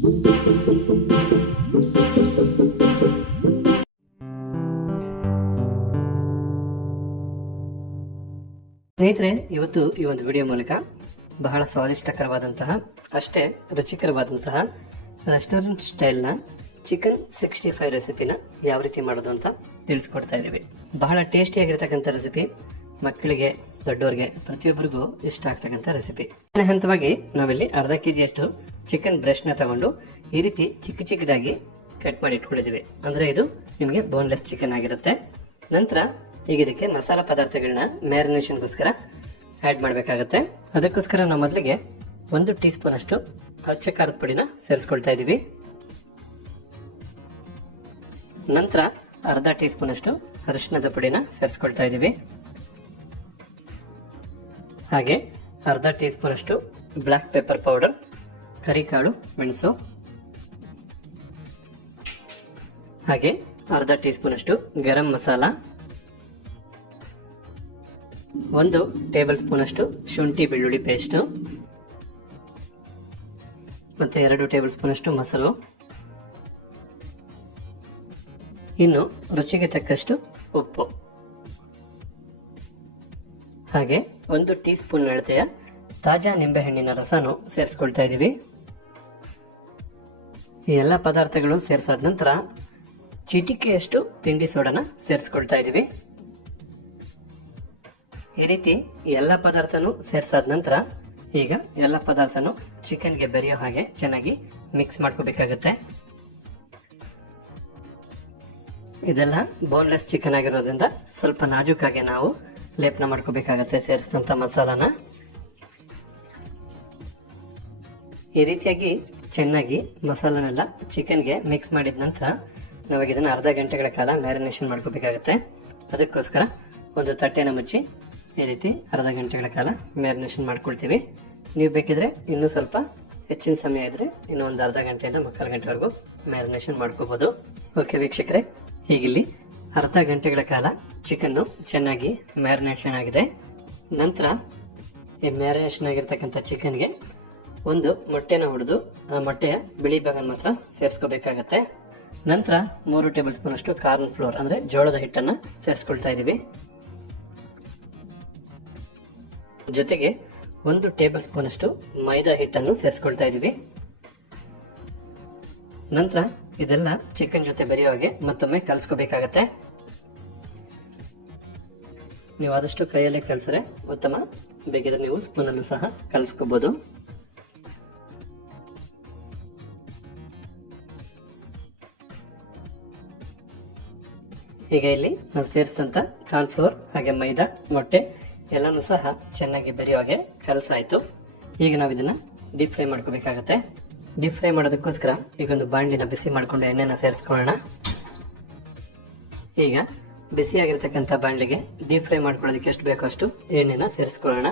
ಸ್ನೇಹಿತರೆ, ಇವತ್ತು ಈ ಒಂದು ವಿಡಿಯೋ ಮೂಲಕ ಬಹಳ ಸ್ವಾದಿಷ್ಟಕರವಾದಂತಹ ಅಷ್ಟೇ ರುಚಿಕರವಾದಂತಹ ರೆಸ್ಟೋರೆಂಟ್ ಸ್ಟೈಲ್ನ ಚಿಕನ್ 65 ರೆಸಿಪಿನ ಯಾವ ರೀತಿ ಮಾಡೋದು ಅಂತ ತಿಳಿಸ್ಕೊಡ್ತಾ ಇದ್ದೀವಿ. ಬಹಳ ಟೇಸ್ಟಿಯಾಗಿರ್ತಕ್ಕಂಥ ರೆಸಿಪಿ, ಮಕ್ಕಳಿಗೆ ದೊಡ್ಡವರಿಗೆ ಪ್ರತಿಯೊಬ್ಬರಿಗೂ ಇಷ್ಟ ಆಗ್ತಕ್ಕಂಥ ರೆಸಿಪಿ. ಹಂತವಾಗಿ ನಾವಿಲ್ಲಿ ಅರ್ಧ ಕೆಜಿಯಷ್ಟು ಚಿಕನ್ ಬ್ರೆಸ್ಟ್ನ ತಗೊಂಡು ಈ ರೀತಿ ಚಿಕ್ಕ ಚಿಕ್ಕದಾಗಿ ಕಟ್ ಮಾಡಿ ಇಟ್ಕೊಂಡಿದ್ದೀವಿ. ಅಂದ್ರೆ ಇದು ನಿಮಗೆ ಬೋನ್ಲೆಸ್ ಚಿಕನ್ ಆಗಿರುತ್ತೆ. ನಂತರ ಈಗ ಇದಕ್ಕೆ ಮಸಾಲಾ ಪದಾರ್ಥಗಳನ್ನ ಮ್ಯಾರಿನೇಷನ್ಗೋಸ್ಕರ ಆ್ಯಡ್ ಮಾಡಬೇಕಾಗತ್ತೆ. ಅದಕ್ಕೋಸ್ಕರ ನಾವು ಮೊದಲಿಗೆ 1 ಟೀ ಸ್ಪೂನ್ ಅಷ್ಟು ಅಚ್ಚ ಖಾರದ ಪುಡಿನ ಸೇರಿಸ್ಕೊಳ್ತಾ ಇದ್ದೀವಿ. ನಂತರ ಅರ್ಧ ಟೀ ಸ್ಪೂನ್ ಅಷ್ಟು ಅರಿಶಿಣದ ಪುಡಿನ ಸೇರಿಸ್ಕೊಳ್ತಾ ಇದ್ದೀವಿ. ಹಾಗೆ ಅರ್ಧ ಟೀ ಸ್ಪೂನ್ ಅಷ್ಟು ಬ್ಲಾಕ್ ಪೆಪ್ಪರ್ ಪೌಡರ್, ಕರಿಕಾಳು ಮೆಣಸು, ಹಾಗೆ ಅರ್ಧ ಟೀ ಸ್ಪೂನ್ ಅಷ್ಟು ಗರಂ ಮಸಾಲ, 1 ಟೇಬಲ್ ಸ್ಪೂನ್ ಅಷ್ಟು ಶುಂಠಿ ಬೆಳ್ಳುಳ್ಳಿ ಪೇಸ್ಟ್, ಮತ್ತೆ 2 ಟೇಬಲ್ ಸ್ಪೂನ್ ಅಷ್ಟು ಮೊಸರು, ಇನ್ನು ರುಚಿಗೆ ತಕ್ಕಷ್ಟು ಉಪ್ಪು, ಹಾಗೆ 1 ಟೀ ಸ್ಪೂನ್ ಅಳತೆಯ ತಾಜಾ ನಿಂಬೆಹಣ್ಣಿನ ರಸನು ಸೇರಿಸ್ಕೊಳ್ತಾ ಇದ್ದೀವಿ. ಈ ಎಲ್ಲ ಪದಾರ್ಥಗಳು ಸೇರಿಸಾದ ನಂತರ ಚಿಟಿಕೆಯಷ್ಟು ತಿಂಡಿ ಸೋಡಾನ ಸೇರಿಸ್ಕೊಳ್ತಾ ಇದ್ದೀವಿ. ಈ ರೀತಿ ಎಲ್ಲ ಪದಾರ್ಥನೂ ಸೇರಿಸಾದ ನಂತರ ಈಗ ಎಲ್ಲ ಪದಾರ್ಥನೂ ಚಿಕನ್ಗೆ ಬೆರೆಯೋ ಹಾಗೆ ಚೆನ್ನಾಗಿ ಮಿಕ್ಸ್ ಮಾಡ್ಕೋಬೇಕಾಗತ್ತೆ. ಇದೆಲ್ಲ ಬೋನ್ಲೆಸ್ ಚಿಕನ್ ಆಗಿರೋದ್ರಿಂದ ಸ್ವಲ್ಪ ನಾಜೂಕಾಗಿ ನಾವು ಲೇಪನ ಮಾಡ್ಕೋಬೇಕಾಗತ್ತೆ ಸೇರಿಸಿದಂಥ ಮಸಾಲಾನ. ಈ ರೀತಿಯಾಗಿ ಚೆನ್ನಾಗಿ ಮಸಾಲನೆಲ್ಲ ಚಿಕನ್ಗೆ ಮಿಕ್ಸ್ ಮಾಡಿದ ನಂತರ ನಾವಾಗ ಇದನ್ನು ಅರ್ಧ ಗಂಟೆಗಳ ಕಾಲ ಮ್ಯಾರಿನೇಷನ್ ಮಾಡ್ಕೋಬೇಕಾಗತ್ತೆ. ಅದಕ್ಕೋಸ್ಕರ ಒಂದು ತಟ್ಟೆನ ಮುಚ್ಚಿ ಈ ರೀತಿ ಅರ್ಧ ಗಂಟೆಗಳ ಕಾಲ ಮ್ಯಾರಿನೇಷನ್ ಮಾಡ್ಕೊಳ್ತೀವಿ. ನೀವು ಬೇಕಿದ್ರೆ ಇನ್ನೂ ಸ್ವಲ್ಪ ಹೆಚ್ಚಿನ ಸಮಯ ಇದ್ರೆ ಇನ್ನೂ ಒಂದು ಅರ್ಧ ಗಂಟೆಯಿಂದ 3/4 ಗಂಟೆವರೆಗೂ ಮ್ಯಾರಿನೇಷನ್ ಮಾಡ್ಕೋಬಹುದು. ಓಕೆ ವೀಕ್ಷಕರೇ, ಹೀಗಿಲ್ಲಿ ಅರ್ಧ ಗಂಟೆಗಳ ಕಾಲ ಚಿಕನ್ನು ಚೆನ್ನಾಗಿ ಮ್ಯಾರಿನೇಷನ್ ಆಗಿದೆ. ನಂತರ ಈ ಮ್ಯಾರಿನೇಷನ್ ಆಗಿರ್ತಕ್ಕಂಥ ಚಿಕನ್ಗೆ ಒಂದು ಮೊಟ್ಟೆನ ಹೊಡೆದು ಆ ಮೊಟ್ಟೆಯ ಬಿಳಿ ಭಾಗ ಮಾತ್ರ ಸೇರಿಸ್ಕೋಬೇಕಾಗತ್ತೆ. ನಂತರ 3 ಟೇಬಲ್ ಸ್ಪೂನ್ ಅಷ್ಟು ಕಾರ್ನ್ ಫ್ಲೋರ್ ಅಂದ್ರೆ ಜೋಳದ ಹಿಟ್ಟನ್ನ ಸೇರಿಸ್ಕೊಳ್ತಾ ಇದೀವಿ. ಜೊತೆಗೆ 1 ಟೇಬಲ್ ಸ್ಪೂನ್ ಅಷ್ಟು ಮೈದಾ ಹಿಟ್ಟನ್ನು ಸೇರಿಸ್ಕೊಳ್ತಾ ಇದೀವಿ. ನಂತರ ಇದೆಲ್ಲ ಚಿಕನ್ ಜೊತೆ ಬೆರೆಯೋ ಹಾಗೆ ಮತ್ತೊಮ್ಮೆ ಕಲಸ್ಕೋಬೇಕಾಗತ್ತೆ. ನೀವು ಆದಷ್ಟು ಕೈಯಲ್ಲೇ ಕಲಸಿದ್ರೆ ಉತ್ತಮ, ಬೇಕಿದ್ರೆ ನೀವು ಸ್ಪೂನ್ ಅಲ್ಲೂ ಸಹ ಕಲಸ್ಕೋಬಹುದು. ಈಗ ಇಲ್ಲಿ ನಾವು ಸೇರಿಸಿದಂತ ಕಾರ್ನ್ ಫ್ಲೋರ್ ಹಾಗೆ ಮೈದಾ ಮೊಟ್ಟೆ ಎಲ್ಲನೂ ಸಹ ಚೆನ್ನಾಗಿ ಬೆರೆಯೋ ಹಾಗೆ ಕಲಸಾಯ್ತು. ಈಗ ನಾವು ಇದನ್ನ ಡೀಪ್ ಫ್ರೈ ಮಾಡ್ಕೋಬೇಕಾಗತ್ತೆ. ಡೀಪ್ ಫ್ರೈ ಮಾಡೋದಕ್ಕೋಸ್ಕರ ಈಗ ಒಂದು ಬಾಣಲಿನ ಬಿಸಿ ಮಾಡ್ಕೊಂಡು ಎಣ್ಣೆನ ಸೇರಿಸ್ಕೊಳ್ಳೋಣ. ಈಗ ಬಿಸಿಯಾಗಿರ್ತಕ್ಕಂಥ ಬಾಣಲಿಗೆ ಡೀಪ್ ಫ್ರೈ ಮಾಡ್ಕೊಳ್ಳೋದಕ್ಕೆ ಎಷ್ಟು ಬೇಕೋ ಅಷ್ಟು ಎಣ್ಣೆನ ಸೇರಿಸ್ಕೊಳ್ಳೋಣ.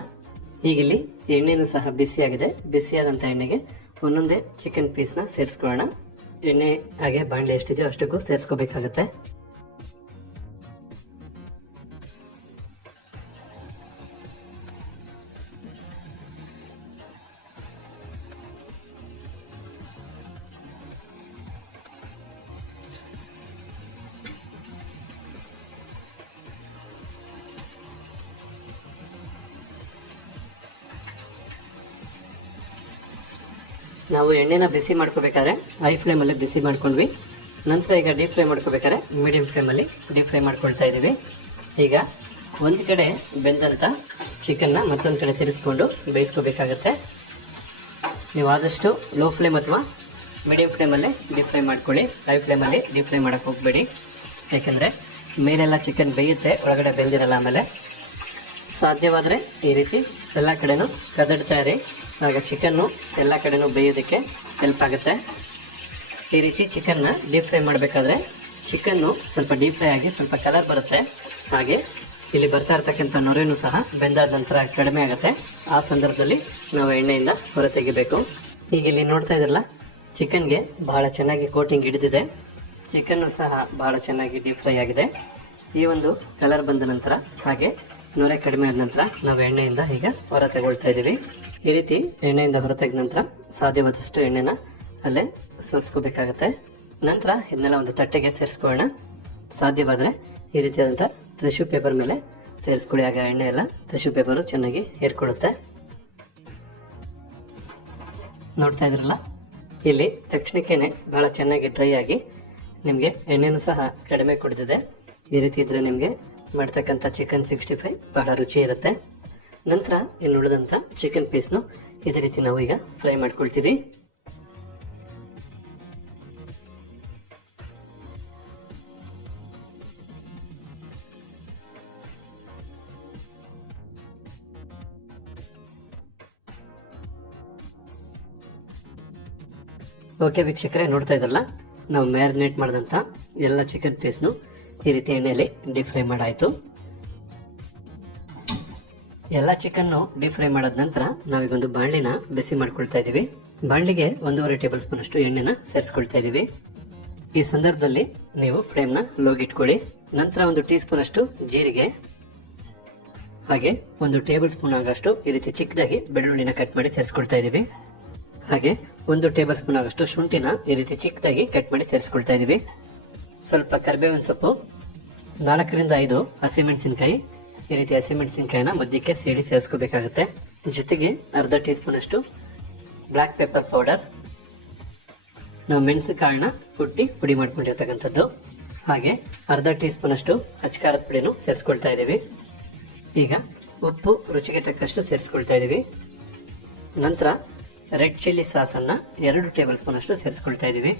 ಈಗ ಇಲ್ಲಿ ಎಣ್ಣೆನೂ ಸಹ ಬಿಸಿಯಾಗಿದೆ. ಬಿಸಿಯಾದಂಥ ಎಣ್ಣೆಗೆ ಒಂದೊಂದೇ ಚಿಕನ್ ಪೀಸ್ನ ಸೇರಿಸ್ಕೊಳ್ಳೋಣ. ಎಣ್ಣೆ ಹಾಗೆ ಬಾಣಲಿ ಎಷ್ಟಿದೆಯೋ ಅಷ್ಟಕ್ಕೂ ಸೇರಿಸ್ಕೋಬೇಕಾಗತ್ತೆ. ನಾವು ಎಣ್ಣೆನ ಬಿಸಿ ಮಾಡ್ಕೋಬೇಕಾದ್ರೆ ಹೈ ಫ್ಲೇಮಲ್ಲಿ ಬಿಸಿ ಮಾಡ್ಕೊಂಡ್ವಿ. ನಂತರ ಈಗ ಡೀಪ್ ಫ್ರೈ ಮಾಡ್ಕೋಬೇಕಾದ್ರೆ ಮೀಡಿಯಂ ಫ್ಲೇಮಲ್ಲಿ ಡೀಪ್ ಫ್ರೈ ಮಾಡ್ಕೊಳ್ತಾ ಇದ್ದೀವಿ. ಈಗ ಒಂದು ಕಡೆ ಬೆಂದಂಥ ಚಿಕನ್ನ ಮತ್ತೊಂದು ಕಡೆ ತಿರ್ಸ್ಕೊಂಡು ಬೇಯಿಸ್ಕೋಬೇಕಾಗತ್ತೆ. ನೀವು ಆದಷ್ಟು ಲೋ ಫ್ಲೇಮ್ ಅಥವಾ ಮೀಡಿಯಂ ಫ್ಲೇಮಲ್ಲೇ ಡೀಪ್ ಫ್ರೈ ಮಾಡ್ಕೊಳ್ಳಿ. ಹೈ ಫ್ಲೇಮಲ್ಲಿ ಡೀಪ್ ಫ್ರೈ ಮಾಡೋಕ್ಕೆ ಹೋಗಬೇಡಿ, ಯಾಕೆಂದರೆ ಮೇಲೆಲ್ಲ ಚಿಕನ್ ಬೇಯುತ್ತೆ, ಒಳಗಡೆ ಬೆಂದಿರಲ್ಲ. ಆಮೇಲೆ ಸಾಧ್ಯವಾದರೆ ಈ ರೀತಿ ಎಲ್ಲ ಕಡೆನೂ ಕದಡ್ತಾ ಇರಿ, ಆಗ ಚಿಕನ್ನು ಎಲ್ಲ ಕಡೆನೂ ಬೇಯೋದಕ್ಕೆ ಹೆಲ್ಪ್ ಆಗುತ್ತೆ. ಈ ರೀತಿ ಚಿಕನ್ನ ಡೀಪ್ ಫ್ರೈ ಮಾಡಬೇಕಾದ್ರೆ ಚಿಕನ್ನು ಸ್ವಲ್ಪ ಡೀಪ್ ಫ್ರೈ ಆಗಿ ಸ್ವಲ್ಪ ಕಲರ್ ಬರುತ್ತೆ. ಹಾಗೆ ಇಲ್ಲಿ ಬರ್ತಾ ಇರ್ತಕ್ಕಂಥ ನೊರೆನೂ ಸಹ ಬೆಂದಾದ ನಂತರ ಕಡಿಮೆ ಆಗುತ್ತೆ. ಆ ಸಂದರ್ಭದಲ್ಲಿ ನಾವು ಎಣ್ಣೆಯಿಂದ ಹೊರ ತೆಗಿಬೇಕು. ಈಗ ಇಲ್ಲಿ ನೋಡ್ತಾ ಇದ್ರಲ್ಲ, ಚಿಕನ್ಗೆ ಬಹಳ ಚೆನ್ನಾಗಿ ಕೋಟಿಂಗ್ ಹಿಡಿದಿದೆ. ಚಿಕನ್ನು ಸಹ ಬಹಳ ಚೆನ್ನಾಗಿ ಡೀಪ್ ಫ್ರೈ ಆಗಿದೆ. ಈ ಒಂದು ಕಲರ್ ಬಂದ ನಂತರ ಹಾಗೆ ನೊರೆ ಕಡಿಮೆ ಆದ ನಂತರ ನಾವು ಎಣ್ಣೆಯಿಂದ ಈಗ ಹೊರ ತಗೊಳ್ತಾ ಇದ್ದೀವಿ. ಈ ರೀತಿ ಎಣ್ಣೆಯಿಂದ ಹೊರ ತೆಗೆದ ನಂತರ ಸಾಧ್ಯವಾದಷ್ಟು ಎಣ್ಣೆನ ಅಲ್ಲೇ ಸುರಿಸ್ಕೋಬೇಕಾಗತ್ತೆ. ನಂತರ ಇದನ್ನೆಲ್ಲ ಒಂದು ತಟ್ಟೆಗೆ ಸೇರಿಸ್ಕೊಳ್ಳೋಣ. ಸಾಧ್ಯವಾದರೆ ಈ ರೀತಿಯಾದಂಥ ಟಿಶ್ಯೂ ಪೇಪರ್ ಮೇಲೆ ಸೇರಿಸ್ಕೊಳ್ಳಿ, ಆಗ ಎಣ್ಣೆ ಎಲ್ಲ ಟಿಶ್ಯೂ ಪೇಪರು ಚೆನ್ನಾಗಿ ಹೇರ್ಕೊಳ್ಳುತ್ತೆ. ನೋಡ್ತಾ ಇದ್ರಲ್ಲ, ಇಲ್ಲಿ ತಕ್ಷಣಕ್ಕೇನೆ ಬಹಳ ಚೆನ್ನಾಗಿ ಡ್ರೈ ಆಗಿ ನಿಮಗೆ ಎಣ್ಣೆನೂ ಸಹ ಕಡಿಮೆ ಕುಡಿದಿದೆ. ಈ ರೀತಿ ಇದ್ರೆ ನಿಮಗೆ ಮಾಡ್ತಕ್ಕಂಥ ಚಿಕನ್ 65 ಬಹಳ ರುಚಿ ಇರುತ್ತೆ. ನಂತರ ಇನ್ನು ಉಳಿದಂಥ ಚಿಕನ್ ಪೀಸ್ನು ಇದೇ ರೀತಿ ನಾವು ಈಗ ಫ್ರೈ ಮಾಡ್ಕೊಳ್ತೀವಿ. ಓಕೆ ವೀಕ್ಷಕರೇ, ನೋಡ್ತಾ ಇದ್ರಲ್ಲ, ನಾವು ಮ್ಯಾರಿನೇಟ್ ಮಾಡಿದಂಥ ಎಲ್ಲ ಚಿಕನ್ ಪೀಸ್ನು ಈ ರೀತಿ ಎಣ್ಣೆಯಲ್ಲಿ ಡೀಪ್ ಫ್ರೈ ಮಾಡಾಯಿತು. ಎಲ್ಲ ಚಿಕನ್ನು ಡೀಪ್ ಫ್ರೈ ಮಾಡಾದ ನಂತರ ನಾವೀಗೊಂದು ಬಾಣಲಿನ ಬಿಸಿ ಮಾಡ್ಕೊಳ್ತಾ ಇದ್ದೀವಿ. ಬಾಣಲಿಗೆ 1.5 ಟೇಬಲ್ ಸ್ಪೂನ್ ಅಷ್ಟು ಎಣ್ಣೆನ ಸೇರಿಸ್ಕೊಳ್ತಾ ಇದ್ದೀವಿ. ಈ ಸಂದರ್ಭದಲ್ಲಿ ನೀವು ಫ್ಲೇಮ್ನ ಲೋಗೆ ಇಟ್ಕೊಳ್ಳಿ. ನಂತರ 1 ಟೀ ಸ್ಪೂನ್ ಅಷ್ಟು ಜೀರಿಗೆ, ಹಾಗೆ 1 ಟೇಬಲ್ ಸ್ಪೂನ್ ಆಗಷ್ಟು ಈ ರೀತಿ ಚಿಕ್ಕದಾಗಿ ಬೆಳ್ಳುಳ್ಳಿನ ಕಟ್ ಮಾಡಿ ಸೇರಿಸ್ಕೊಳ್ತಾ ಇದ್ದೀವಿ. ಹಾಗೆ 1 ಟೇಬಲ್ ಸ್ಪೂನ್ ಆಗಷ್ಟು ಶುಂಠಿನ ಈ ರೀತಿ ಚಿಕ್ಕದಾಗಿ ಕಟ್ ಮಾಡಿ ಸೇರಿಸ್ಕೊಳ್ತಾ ಇದೀವಿ. ಸ್ವಲ್ಪ ಕರಿಬೇವಿನ ಸೊಪ್ಪು, 4 ರಿಂದ 5 ಹಸಿಮೆಣಸಿನಕಾಯಿ, ಈ ರೀತಿ ಹಸಿಮೆಣಸಿನಕಾಯಿನ ಮಧ್ಯಕ್ಕೆ ಸೇಡಿ ಸೇರಿಸ್ಕೋಬೇಕಾಗುತ್ತೆ. ಜೊತೆಗೆ ಅರ್ಧ ಟೀ ಸ್ಪೂನ್ ಅಷ್ಟು ಬ್ಲಾಕ್ ಪೆಪ್ಪರ್ ಪೌಡರ್, ನಾವು ಮೆಣಸು ಕಾಳನ್ನ ಕುಟ್ಟಿ ಪುಡಿ ಮಾಡ್ಕೊಂಡಿರ್ತಕ್ಕಂಥದ್ದು. ಹಾಗೆ ಅರ್ಧ ಟೀ ಸ್ಪೂನ್ ಅಷ್ಟು ಅಚ್ಕಾರದ ಪುಡಿನೂ ಸೇರಿಸ್ಕೊಳ್ತಾ ಇದೀವಿ. ಈಗ ಉಪ್ಪು ರುಚಿಗೆ ತಕ್ಕಷ್ಟು ಸೇರಿಸ್ಕೊಳ್ತಾ ಇದೀವಿ. ನಂತರ ರೆಡ್ ಚಿಲ್ಲಿ ಸಾಸ್ ಅನ್ನ 2 ಟೇಬಲ್ ಸ್ಪೂನ್ ಅಷ್ಟು ಸೇರಿಸ್ಕೊಳ್ತಾ ಇದೀವಿ.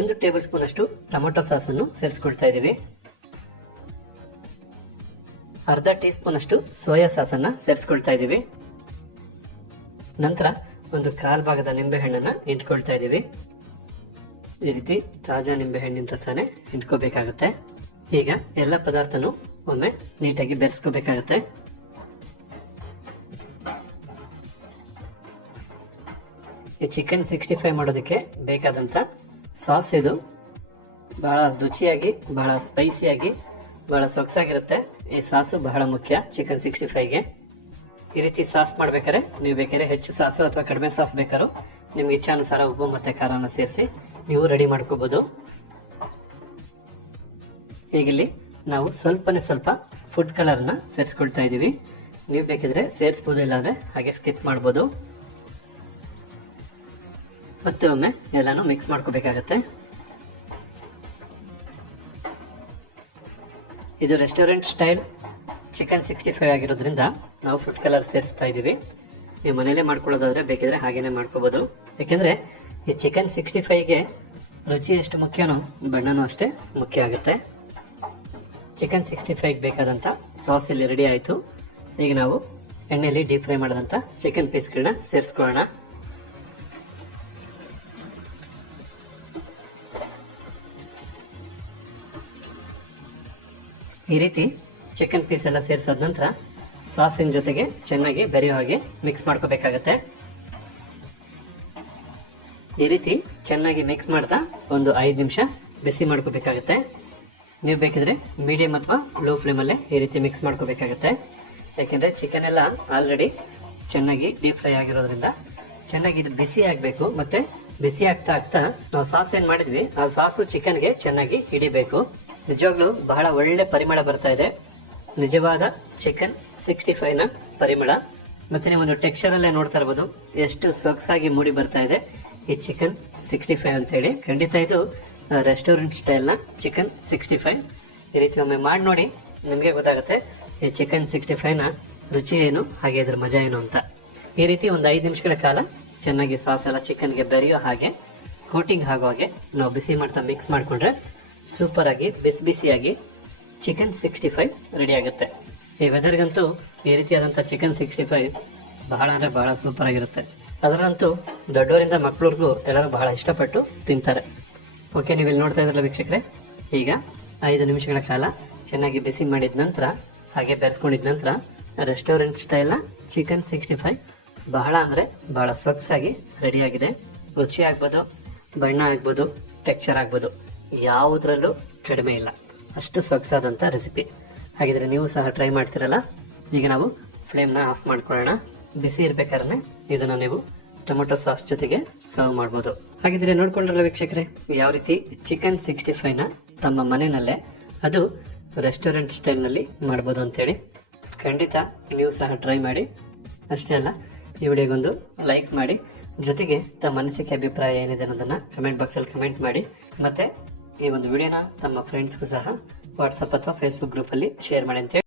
1 ಟೇಬಲ್ ಸ್ಪೂನ್ ಅಷ್ಟು ಟೊಮೆಟೊ ಸಾಸ್ ಅನ್ನು ಸೇರಿಸ್ಕೊಳ್ತಾ ಇದೀವಿ. ಅರ್ಧ ಟೀ ಸ್ಪೂನ್ ಅಷ್ಟು ಸೋಯಾ ಸಾಸ್ ಅನ್ನ ಸೇರಿಸ್ಕೊಳ್ತಾ ಇದೀವಿ. ನಂತರ 1/4 ಭಾಗದ ನಿಂಬೆ ಹಣ್ಣನ್ನ ಹಿಂಡ್ಕೊಳ್ತಾ ಇದೀವಿ. ಈ ರೀತಿ ತಾಜಾ ನಿಂಬೆ ಹಣ್ಣಿನ ರಸನೇ ಹಿಂಡ್ಕೋಬೇಕಾಗುತ್ತೆ. ಈಗ ಎಲ್ಲ ಪದಾರ್ಥನು ಒಮ್ಮೆ ನೀಟಾಗಿ ಬೆರೆಸ್ಕೋಬೇಕಾಗತ್ತೆ. ಈ ಚಿಕನ್ 65 ಮಾಡೋದಕ್ಕೆ ಬೇಕಾದಂತ ಸಾಸ್ ಇದು ಬಹಳ ರುಚಿಯಾಗಿ, ಬಹಳ ಸ್ಪೈಸಿಯಾಗಿ, ಬಹಳ ಸೊಗಸಾಗಿರುತ್ತೆ. ಈ ಸಾಸು ಬಹಳ ಮುಖ್ಯ ಚಿಕನ್ 65ಗೆ. ಈ ರೀತಿ ಸಾಸ್ ಮಾಡ್ಬೇಕಾದ್ರೆ ನೀವು ಬೇಕಾದ್ರೆ ಹೆಚ್ಚು ಸಾಸು ಅಥವಾ ಕಡಿಮೆ ಸಾಸ್ ಬೇಕಾದ್ರೂ ನಿಮ್ಗೆ ಇಚ್ಛಾನುಸಾರ ಉಪ್ಪು ಮತ್ತೆ ಖಾರನ ಸೇರಿಸಿ ನೀವು ರೆಡಿ ಮಾಡ್ಕೋಬಹುದು. ಹೀಗಿಲ್ಲಿ ನಾವು ಸ್ವಲ್ಪನೇ ಸ್ವಲ್ಪ ಫುಡ್ ಕಲರ್ನ ಸೇರಿಸ್ಕೊಳ್ತಾ ಇದೀವಿ. ನೀವು ಬೇಕಿದ್ರೆ ಸೇರಿಸಬಹುದು, ಇಲ್ಲಾಂದ್ರೆ ಹಾಗೆ ಸ್ಕಿಪ್ ಮಾಡ್ಬೋದು. ಮತ್ತೆ ಒಮ್ಮೆ ಎಲ್ಲಾನು ಮಿಕ್ಸ್ ಮಾಡ್ಕೋಬೇಕಾಗತ್ತೆ. ಇದು ರೆಸ್ಟೋರೆಂಟ್ ಸ್ಟೈಲ್ ಚಿಕನ್ 65 ಆಗಿರೋದ್ರಿಂದ ನಾವು ಫುಡ್ ಕಲರ್ ಸೇರಿಸ್ತಾ ಇದೀವಿ. ನೀವು ಮನೇಲೆ ಮಾಡ್ಕೊಳ್ಳೋದಾದ್ರೆ ಬೇಕಿದ್ರೆ ಹಾಗೇನೆ ಮಾಡ್ಕೋಬಹುದು. ಯಾಕೆಂದ್ರೆ ಈ ಚಿಕನ್ 65ಗೆ ರುಚಿ ಎಷ್ಟು ಮುಖ್ಯನೋ ಬಣ್ಣನೂ ಅಷ್ಟೇ ಮುಖ್ಯ ಆಗುತ್ತೆ. ಚಿಕನ್ 65ಗೆ ಬೇಕಾದಂತ ಸಾಸ್ ಇಲ್ಲಿ ರೆಡಿ ಆಯಿತು. ಈಗ ನಾವು ಎಣ್ಣೆಯಲ್ಲಿ ಡೀಪ್ ಫ್ರೈ ಮಾಡಿದಂತ ಚಿಕನ್ ಪೀಸ್ಗಳನ್ನ ಸೇರಿಸ್ಕೊಳ್ಳೋಣ. ಈ ರೀತಿ ಚಿಕನ್ ಪೀಸ್ ಎಲ್ಲ ಸೇರಿಸಾದ ನಂತರ ಸಾಸಿನ ಜೊತೆಗೆ ಚೆನ್ನಾಗಿ ಬೆರೆಯೋ ಹಾಗೆ ಮಿಕ್ಸ್ ಮಾಡ್ಕೋಬೇಕಾಗತ್ತೆ. ಈ ರೀತಿ ಚೆನ್ನಾಗಿ ಮಿಕ್ಸ್ ಮಾಡ್ತಾ ಒಂದು 5 ನಿಮಿಷ ಬಿಸಿ ಮಾಡ್ಕೋಬೇಕಾಗತ್ತೆ. ನೀವು ಬೇಕಿದ್ರೆ ಮೀಡಿಯಂ ಅಥವಾ ಲೋ ಫ್ಲೇಮಲ್ಲೇ ಈ ರೀತಿ ಮಿಕ್ಸ್ ಮಾಡ್ಕೋಬೇಕಾಗತ್ತೆ. ಯಾಕೆಂದ್ರೆ ಚಿಕನ್ ಎಲ್ಲ ಆಲ್ರೆಡಿ ಚೆನ್ನಾಗಿ ಡೀಪ್ ಫ್ರೈ ಆಗಿರೋದ್ರಿಂದ ಚೆನ್ನಾಗಿ ಇದು ಬಿಸಿ ಆಗಬೇಕು. ಮತ್ತೆ ಬಿಸಿ ಆಗ್ತಾ ಆಗ್ತಾ ನಾವು ಸಾಸ್ ಏನ್ ಮಾಡಿದ್ವಿ ಆ ಸಾಸು ಚಿಕನ್ಗೆ ಚೆನ್ನಾಗಿ ಹಿಡಿಬೇಕು. ನಿಜವಾಗ್ಲೂ ಬಹಳ ಒಳ್ಳೆ ಪರಿಮಳ ಬರ್ತಾ ಇದೆ, ನಿಜವಾದ ಚಿಕನ್ 65 ನ ಪರಿಮಳ. ಮತ್ತೆ ನೀವು ಒಂದು ಟೆಕ್ಸ್ಚರ್ ಅಲ್ಲೇ ನೋಡ್ತಾ ಇರಬಹುದು ಎಷ್ಟು ಸೊಗಸಾಗಿ ಮೂಡಿ ಬರ್ತಾ ಇದೆ ಈ ಚಿಕನ್ 65 ಅಂತ ಹೇಳಿ. ಖಂಡಿತ ಇದು ರೆಸ್ಟೋರೆಂಟ್ ಸ್ಟೈಲ್ ನ ಚಿಕನ್ 65. ಈ ರೀತಿ ಒಮ್ಮೆ ಮಾಡಿ ನೋಡಿ, ನಿಮ್ಗೆ ಗೊತ್ತಾಗುತ್ತೆ ಈ ಚಿಕನ್ 65 ನ ರುಚಿ ಏನು, ಹಾಗೆ ಇದ್ರ ಮಜಾ ಏನು ಅಂತ. ಈ ರೀತಿ ಒಂದು 5 ನಿಮಿಷಗಳ ಕಾಲ ಚೆನ್ನಾಗಿ ಸಾಸ್ ಎಲ್ಲ ಚಿಕನ್ಗೆ ಬೆರೆಯೋ ಹಾಗೆ, ಕೋಟಿಂಗ್ ಆಗೋ ಹಾಗೆ ನಾವು ಬಿಸಿ ಮಾಡ್ತಾ ಮಿಕ್ಸ್ ಮಾಡ್ಕೊಂಡ್ರೆ ಸೂಪರ್ ಆಗಿ ಬಿಸಿ ಬಿಸಿಯಾಗಿ ಚಿಕನ್ 65 ರೆಡಿ ಆಗುತ್ತೆ. ಈ ವೆದರ್ಗಂತೂ ಈ ರೀತಿಯಾದಂಥ ಚಿಕನ್ 65 ಬಹಳ ಅಂದ್ರೆ ಬಹಳ ಸೂಪರ್ ಆಗಿರುತ್ತೆ. ಅದರಂತೂ ದೊಡ್ಡವರಿಂದ ಮಕ್ಕಳಿಗೂ ಎಲ್ಲರೂ ಬಹಳ ಇಷ್ಟಪಟ್ಟು ತಿಂತಾರೆ. ಓಕೆ, ನೀವು ಇಲ್ಲಿ ನೋಡ್ತಾ ಇದ್ರಲ್ಲ ವೀಕ್ಷಕರೇ, ಈಗ 5 ನಿಮಿಷಗಳ ಕಾಲ ಚೆನ್ನಾಗಿ ಬಿಸಿ ಮಾಡಿದ ನಂತರ ಹಾಗೆ ಬೆರೆಸ್ಕೊಂಡಿದ ನಂತರ ರೆಸ್ಟೋರೆಂಟ್ ಸ್ಟೈಲ್ನ ಚಿಕನ್ 65 ಬಹಳ ಅಂದ್ರೆ ಬಹಳ ಸೊಗಸಾಗಿ ರೆಡಿ ಆಗಿದೆ. ರುಚಿ ಆಗ್ಬೋದು, ಬಣ್ಣ ಆಗ್ಬೋದು, ಟೆಕ್ಸ್ಚರ್ ಆಗ್ಬೋದು, ಯಾವುದ್ರಲ್ಲೂ ಕಡಿಮೆ ಇಲ್ಲ, ಅಷ್ಟು ಸೊಗಸಾದಂಥ ರೆಸಿಪಿ. ಹಾಗಿದ್ರೆ ನೀವು ಸಹ ಟ್ರೈ ಮಾಡ್ತಿರಲ್ಲ. ಈಗ ನಾವು ಫ್ಲೇಮ್ನ ಆಫ್ ಮಾಡ್ಕೊಳ್ಳೋಣ. ಬಿಸಿ ಇರ್ಬೇಕಾದ್ರೆ ಇದನ್ನು ನೀವು ಟೊಮೊಟೊ ಸಾಸ್ ಜೊತೆಗೆ ಸರ್ವ್ ಮಾಡ್ಬೋದು. ಹಾಗಿದ್ರೆ ನೋಡ್ಕೊಂಡ್ರಲ್ಲ ವೀಕ್ಷಕರೇ, ಯಾವ ರೀತಿ ಚಿಕನ್ 65ನ ತಮ್ಮ ಮನೆಯಲ್ಲೇ ಅದು ರೆಸ್ಟೋರೆಂಟ್ ಸ್ಟೈಲ್ನಲ್ಲಿ ಮಾಡ್ಬೋದು ಅಂತೇಳಿ. ಖಂಡಿತ ನೀವು ಸಹ ಟ್ರೈ ಮಾಡಿ. ಅಷ್ಟೇ ಅಲ್ಲ, ಈ ವಿಡಿಯೋಗೊಂದು ಲೈಕ್ ಮಾಡಿ, ಜೊತೆಗೆ ತಮ್ಮ ಅನಿಸಿಕೆ ಅಭಿಪ್ರಾಯ ಏನಿದೆ ಅನ್ನೋದನ್ನ ಕಮೆಂಟ್ ಬಾಕ್ಸಲ್ಲಿ ಕಮೆಂಟ್ ಮಾಡಿ. ಮತ್ತೆ ಈ ಒಂದು ವಿಡಿಯೋನ ತಮ್ಮ ಫ್ರೆಂಡ್ಸ್ಗೂ ಸಹ ವಾಟ್ಸಪ್ ಅಥವಾ ಫೇಸ್ಬುಕ್ ಗ್ರೂಪಲ್ಲಿ ಶೇರ್ ಮಾಡಿ ಅಂತೇಳಿ.